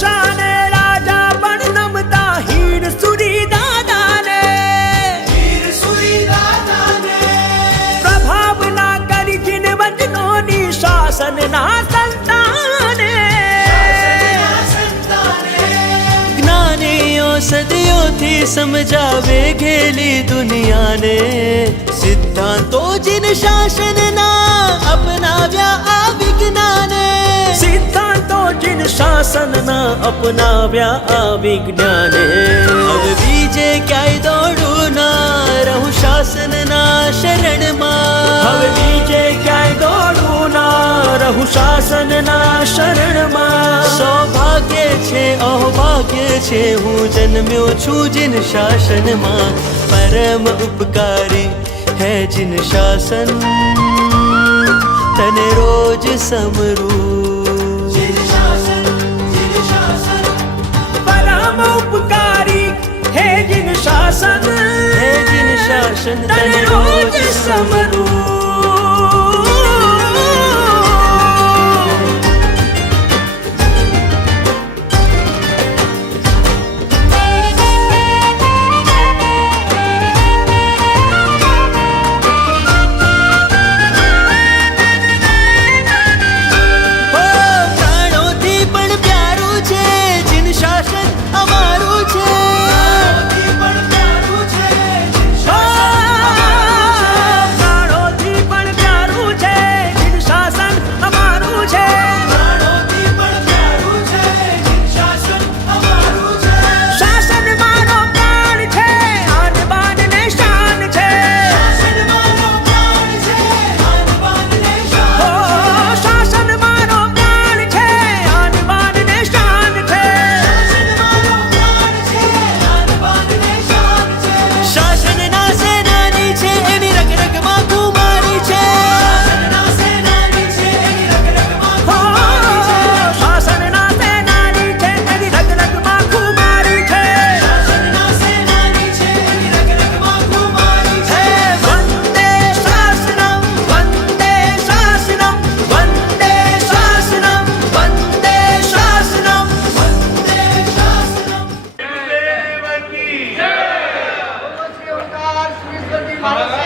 શાને રાજા પણ નમતા હીર સુરી દાદાને. પ્રભાવના કરી જીન વચનોની શાસનના સંતાને. જ્ઞાનીઓ સદીઓથી સમજાવે ઘેલી દુનિયાને. સિદ્ધાંતો જીન શાસનના અપનાવ્યા શાસનના અપનાવ્યા આ વિજ્ઞાને હવે બીજે ક્યાંય દોડું ના, રહું શાસનના શરણમાં. હવે બીજે ક્યાંય દોડું ના, રહું શાસનના શરણમાં. સૌભાગ્ય છે, અહોભાગ્ય છે, હું જન્મ્યો છું જીન શાસનમાં. પરમ ઉપકારી હે જીન શાસન. તને રોજ સમરું 转身，但你如今什么路？ভালো